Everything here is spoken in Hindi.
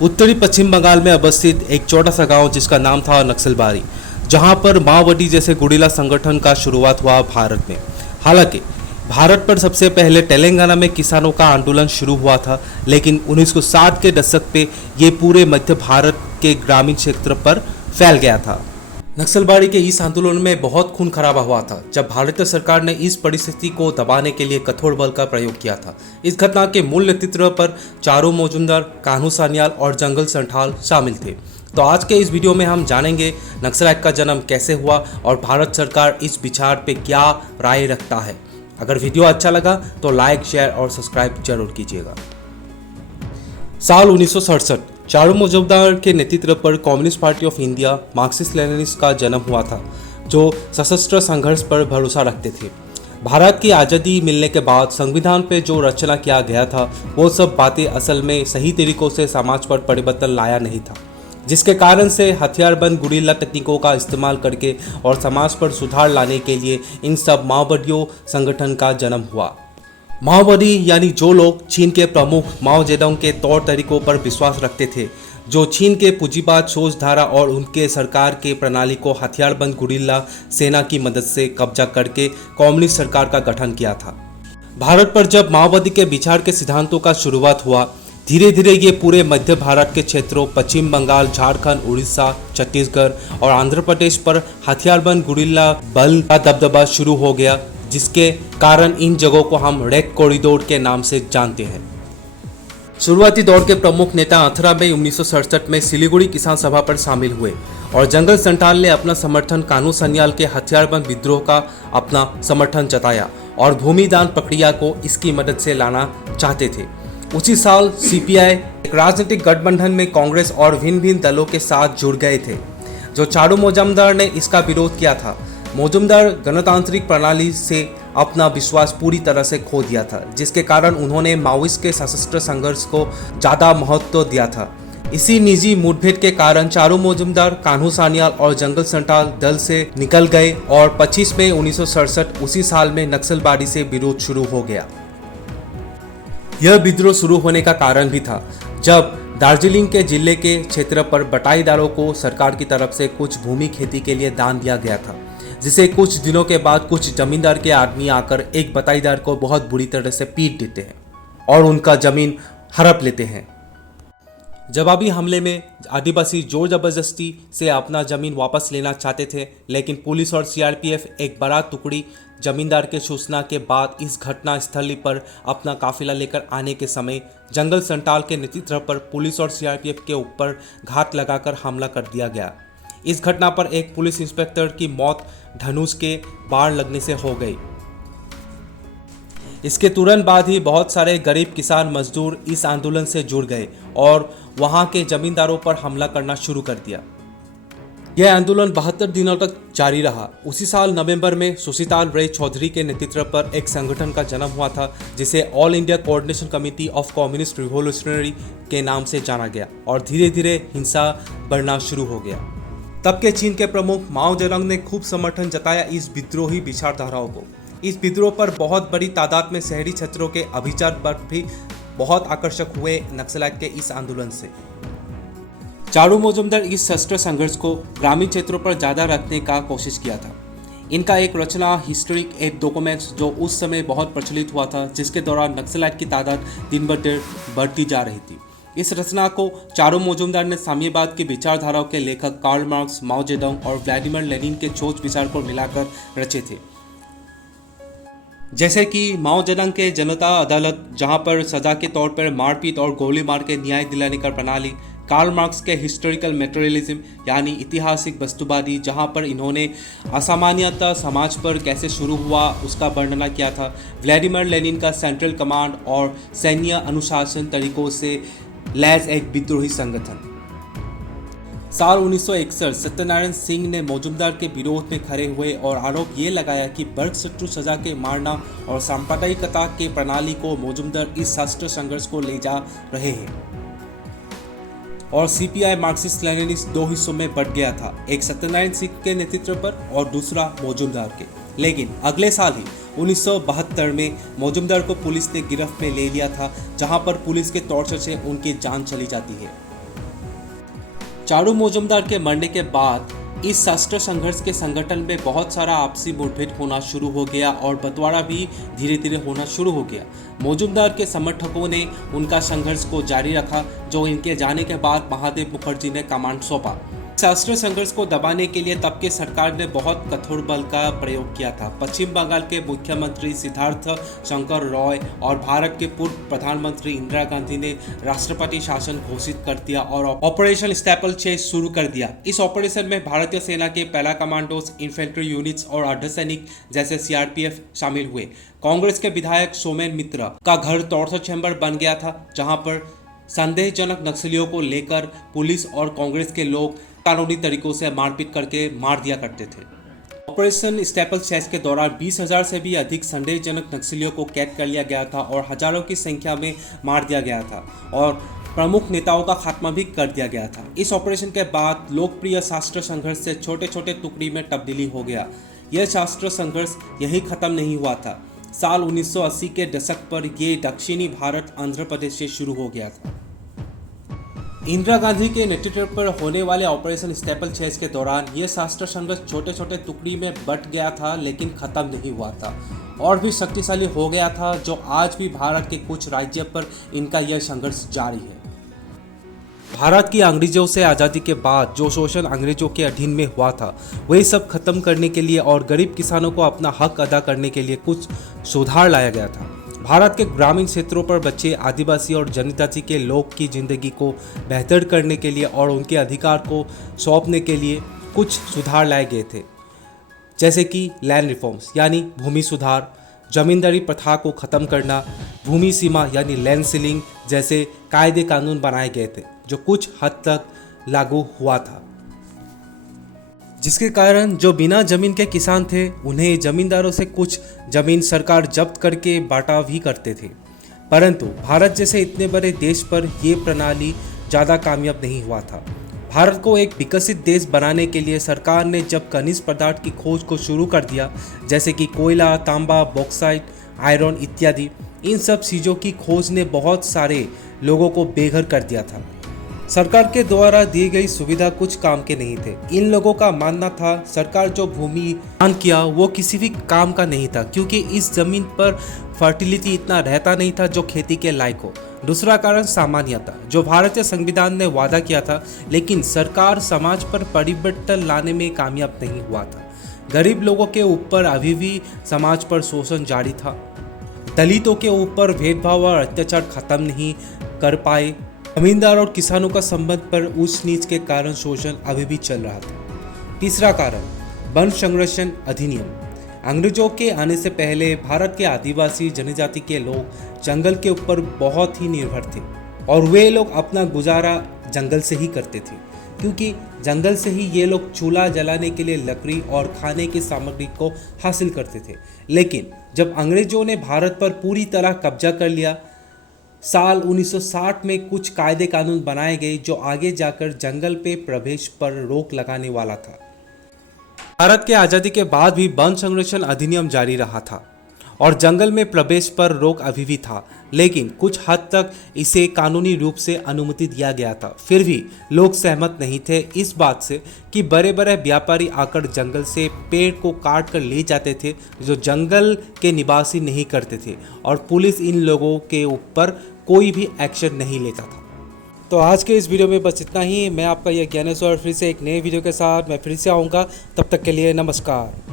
उत्तरी पश्चिम बंगाल में अवस्थित एक छोटा सा गांव जिसका नाम था नक्सलबारी, जहां पर माओवादी जैसे गुरिल्ला संगठन का शुरुआत हुआ भारत में। हालांकि भारत पर सबसे पहले तेलंगाना में किसानों का आंदोलन शुरू हुआ था, लेकिन 1960 के दशक पे ये पूरे मध्य भारत के ग्रामीण क्षेत्र पर फैल गया था। नक्सलबारी के इस आंदोलन में बहुत खून खराबा हुआ था, जब भारतीय सरकार ने इस परिस्थिति को दबाने के लिए कठोर बल का प्रयोग किया था। इस घटना के मूल नेतृत्व पर चारू मजुमदार, कान्हू सान्याल और जंगल संथाल शामिल थे। तो आज के इस वीडियो में हम जानेंगे नक्सलाइट का जन्म कैसे हुआ और भारत सरकार इस विचार पे क्या राय रखता है। अगर वीडियो अच्छा लगा तो लाइक, शेयर और सब्सक्राइब जरूर कीजिएगा। साल 1967 चारू मजुमदार के नेतृत्व पर communist party of India Marxist Leninist का जन्म हुआ था, जो सशस्त्र संघर्ष पर भरोसा रखते थे। भारत की आज़ादी मिलने के बाद संविधान पे जो रचना किया गया था, वो सब बातें असल में सही तरीकों से समाज पर परिवर्तन लाया नहीं था, जिसके कारण से हथियारबंद गुरिल्ला तकनीकों का इस्तेमाल करके और समाज पर सुधार लाने के लिए इन सब माओवादियों संगठन का जन्म हुआ। माओवादी यानी जो लोग चीन के प्रमुख माओ जेडोंग के तौर तरीकों पर विश्वास रखते थे, जो चीन के पूंजीवाद सोच धारा और उनके सरकार के प्रणाली को हथियारबंद गुरिल्ला सेना की मदद से कब्जा करके कम्युनिस्ट सरकार का गठन किया था। भारत पर जब माओवादी के विचार के सिद्धांतों का शुरुआत हुआ, धीरे धीरे ये पूरे मध्य भारत के क्षेत्रों पश्चिम बंगाल, झारखंड, उड़ीसा, छत्तीसगढ़ और आंध्र प्रदेश पर हथियारबंद गुरिल्ला बल का दबदबा शुरू हो गया, जिसके कारण इन जगहों को हम रेड कॉरिडोर के नाम से जानते हैं। शुरुआती दौर के प्रमुख नेता 18 मई 1967 में सिलीगुड़ी किसान सभा पर शामिल हुए और जंगल संथाल ने अपना समर्थन कान्हू सान्याल के हथियारबंद विद्रोह का अपना समर्थन जताया और भूमि दान प्रक्रिया को इसकी मदद से लाना चाहते थे। उसी साल सीपीआई एक राजनीतिक गठबंधन में कांग्रेस और भिन्न भिन्न दलों के साथ जुड़ गए थे, जो चारू मजुमदार ने इसका विरोध किया था। मजुमदार गणतांत्रिक प्रणाली से अपना विश्वास पूरी तरह से खो दिया था, जिसके कारण उन्होंने माओइस्ट के सशस्त्र संघर्ष को ज़्यादा महत्व दिया था। इसी निजी मुठभेड़ के कारण चारू मजुमदार, कान्हू सान्याल और जंगल संथाल दल से निकल गए और 25 मई 1967 उसी साल में नक्सलबारी से विरोध शुरू हो गया। यह विद्रोह शुरू होने का कारण भी था जब दार्जिलिंग के जिले के क्षेत्र पर बटाईदारों को सरकार की तरफ से कुछ भूमि खेती के लिए दान दिया गया था, जिसे कुछ दिनों के बाद कुछ जमींदार के आदमी आकर एक बटाईदार को बहुत बुरी तरह से पीट देते हैं और उनका जमीन हड़प लेते हैं। जवाबी हमले में आदिवासी जोर जबरदस्ती से अपना जमीन वापस लेना चाहते थे, लेकिन पुलिस और सीआरपीएफ एक बड़ा टुकड़ी जमींदार के सूचना के बाद इस घटना स्थल पर अपना काफिला लेकर आने के समय जंगल संथाल के नेतृत्व पर पुलिस और सीआरपीएफ के ऊपर घात लगाकर हमला कर दिया गया। इस घटना पर एक पुलिस इंस्पेक्टर की मौत धनुष के बाण लगने से हो गई। इसके तुरंत बाद ही बहुत सारे गरीब किसान मजदूर इस आंदोलन से जुड़ गए और वहां के जमींदारों पर हमला करना शुरू कर दिया। यह आंदोलन 72 दिनों तक जारी रहा। उसी साल नवंबर में सुशीताल रे चौधरी के नेतृत्व पर एक संगठन का जन्म हुआ था, जिसे all India coordination committee of communist revolutionary के नाम से जाना गया और धीरे धीरे हिंसा बढ़ना शुरू हो गया। तब के चीन के प्रमुख माओ जेडोंग ने खूब समर्थन जताया इस विद्रोही विचारधाराओं को। इस विद्रोह पर बहुत बड़ी तादाद में शहरी क्षेत्रों के अभिजात वर्ग भी बहुत आकर्षक हुए नक्सलाइट के इस आंदोलन से। चारू मजुमदार इस सशस्त्र संघर्ष को ग्रामीण क्षेत्रों पर ज़्यादा रखने का कोशिश किया था। इनका एक रचना हिस्टोरिक एक डॉक्यूमेंट्स जो उस समय बहुत प्रचलित हुआ था, जिसके दौरान नक्सलाइट की तादाद दिन ब दिन बढ़ती जा रही थी। इस रचना को चारू मजुमदार ने साम्यवाद की विचारधाराओं के लेखक कार्ल मार्क्स, माओ जेडोंग और व्लादिमीर लेनिन के सोच विचार को मिलाकर रचे थे। जैसे कि माओ जेडोंग के जनता अदालत, जहां पर सजा के तौर पर मारपीट और गोली मार के न्याय दिलाने का प्रणाली, कार्ल मार्क्स के हिस्टोरिकल मटेरियलिज्म यानी ऐतिहासिक वस्तुवादी, जहां पर इन्होंने असामान्यता समाज पर कैसे शुरू हुआ उसका वर्णना किया था, व्लादिमीर लेनिन का सेंट्रल कमांड और सैन्य अनुशासन तरीकों से लैस एक विद्रोही संगठन। साल 1961 सत्यनारायण सिंह ने मजुमदार के विरोध में खड़े हुए और आरोप ये लगाया कि वर्ग शत्रु सजा के मारना और सांप्रदायिकता के प्रणाली को मजुमदार इस सशस्त्र संघर्ष को ले जा रहे हैं। और सीपीआई मार्क्सिस्ट लेनिनिस्ट दो हिस्सों में बंट गया था, एक सत्यनारायण सिंह के नेतृत्व पर और दूसरा मजुमदार के। लेकिन अगले साल ही 1972 में मजुमदार को पुलिस ने गिरफ्त में ले लिया था, जहां पर पुलिस के टॉर्चर से उनकी जान चली जाती है। चारू मजूमदार के मरने के बाद इस राष्ट्र संघर्ष के संगठन में बहुत सारा आपसी मुठभेड़ होना शुरू हो गया और बंटवारा भी धीरे धीरे होना शुरू हो गया। मजूमदार के समर्थकों ने उनका संघर्ष को जारी रखा, जो इनके जाने के बाद महादेव मुखर्जी ने कमांड सौंपा। राष्ट्रीय संघर्ष को दबाने के लिए तब की सरकार ने बहुत कठोर बल का प्रयोग किया था। पश्चिम बंगाल के मुख्यमंत्री सिद्धार्थ शंकर रॉय और भारत के पूर्व प्रधानमंत्री इंदिरा गांधी ने राष्ट्रपति शासन घोषित कर दिया और ऑपरेशन स्टेपल चेज शुरू कर दिया। इस ऑपरेशन में भारतीय सेना के पहला कमांडोज, इन्फेंट्री यूनिट्स और अर्धसैनिक जैसे सीआरपीएफ शामिल हुए। कांग्रेस के विधायक सोमेन मित्र का घर टॉर्चर चैम्बर बन गया था, जहां पर संदेहजनक नक्सलियों को लेकर पुलिस और कांग्रेस के लोग कानूनी तरीकों से मारपीट करके मार दिया करते थे। ऑपरेशन स्टेपल चेज के दौरान 20,000 से भी अधिक संदेहजनक नक्सलियों को कैद कर लिया गया था और हजारों की संख्या में मार दिया गया था और प्रमुख नेताओं का खात्मा भी कर दिया गया था। इस ऑपरेशन के बाद लोकप्रिय राष्ट्र संघर्ष से छोटे छोटे टुकड़ी में तब्दीली हो गया। यह राष्ट्र संघर्ष यही खत्म नहीं हुआ था। साल 1980 के दशक पर यह दक्षिणी भारत आंध्र प्रदेश से शुरू हो गया था। इंदिरा गांधी के नेतृत्व पर होने वाले ऑपरेशन स्टेपल चेज के दौरान यह राष्ट्र संघर्ष छोटे छोटे टुकड़ी में बंट गया था, लेकिन खत्म नहीं हुआ था और भी शक्तिशाली हो गया था, जो आज भी भारत के कुछ राज्य पर इनका यह संघर्ष जारी है। भारत की अंग्रेजों से आज़ादी के बाद जो शोषण अंग्रेजों के अधीन में हुआ था, वही सब खत्म करने के लिए और गरीब किसानों को अपना हक अदा करने के लिए कुछ सुधार लाया गया था। भारत के ग्रामीण क्षेत्रों पर बच्चे आदिवासी और जनजाति के लोग की जिंदगी को बेहतर करने के लिए और उनके अधिकार को सौंपने के लिए कुछ सुधार लाए गए थे, जैसे कि लैंड रिफॉर्म्स यानी भूमि सुधार, जमींदारी प्रथा को ख़त्म करना, भूमि सीमा यानी लैंड सीलिंग जैसे कायदे कानून बनाए गए थे, जो कुछ हद तक लागू हुआ था, जिसके कारण जो बिना जमीन के किसान थे उन्हें जमींदारों से कुछ जमीन सरकार जब्त करके बांटा भी करते थे। परंतु भारत जैसे इतने बड़े देश पर यह प्रणाली ज़्यादा कामयाब नहीं हुआ था। भारत को एक विकसित देश बनाने के लिए सरकार ने जब खनिज पदार्थ की खोज को शुरू कर दिया, जैसे कि कोयला, तांबा, बॉक्साइट, आयरन इत्यादि, इन सब चीज़ों की खोज ने बहुत सारे लोगों को बेघर कर दिया था। सरकार के द्वारा दी गई सुविधा कुछ काम के नहीं थे। इन लोगों का मानना था सरकार जो भूमि दान किया वो किसी भी काम का नहीं था, क्योंकि इस जमीन पर फर्टिलिटी इतना रहता नहीं था जो खेती के लायक हो। दूसरा कारण सामान्यता, जो भारतीय संविधान ने वादा किया था, लेकिन सरकार समाज पर परिवर्तन लाने में कामयाब नहीं हुआ था। गरीब लोगों के ऊपर अभी भी समाज पर शोषण जारी था। दलितों के ऊपर भेदभाव और अत्याचार खत्म नहीं कर पाए। जमींदार और किसानों का संबंध पर ऊंच नीच के कारण शोषण अभी भी चल रहा था। तीसरा कारण, वन संरक्षण अधिनियम। अंग्रेजों के आने से पहले भारत के आदिवासी जनजाति के लोग जंगल के ऊपर बहुत ही निर्भर थे और वे लोग अपना गुजारा जंगल से ही करते थे, क्योंकि जंगल से ही ये लोग चूल्हा जलाने के लिए लकड़ी और खाने की सामग्री को हासिल करते थे। लेकिन जब अंग्रेजों ने भारत पर पूरी तरह कब्जा कर लिया, साल 1960 में कुछ कायदे कानून बनाए गए जो आगे जाकर जंगल पे प्रवेश पर रोक लगाने वाला था। भारत के आज़ादी के बाद भी वन संरक्षण अधिनियम जारी रहा था और जंगल में प्रवेश पर रोक अभी भी था, लेकिन कुछ हद तक इसे कानूनी रूप से अनुमति दिया गया था। फिर भी लोग सहमत नहीं थे इस बात से कि बड़े बड़े व्यापारी आकर जंगल से पेड़ को काट कर ले जाते थे, जो जंगल के निवासी नहीं करते थे, और पुलिस इन लोगों के ऊपर कोई भी एक्शन नहीं लेता था। तो आज के इस वीडियो में बस इतना ही। मैं आपका यह ज्ञानेश्वर फिर से एक नए वीडियो के साथ मैं फिर से आऊँगा। तब तक के लिए नमस्कार।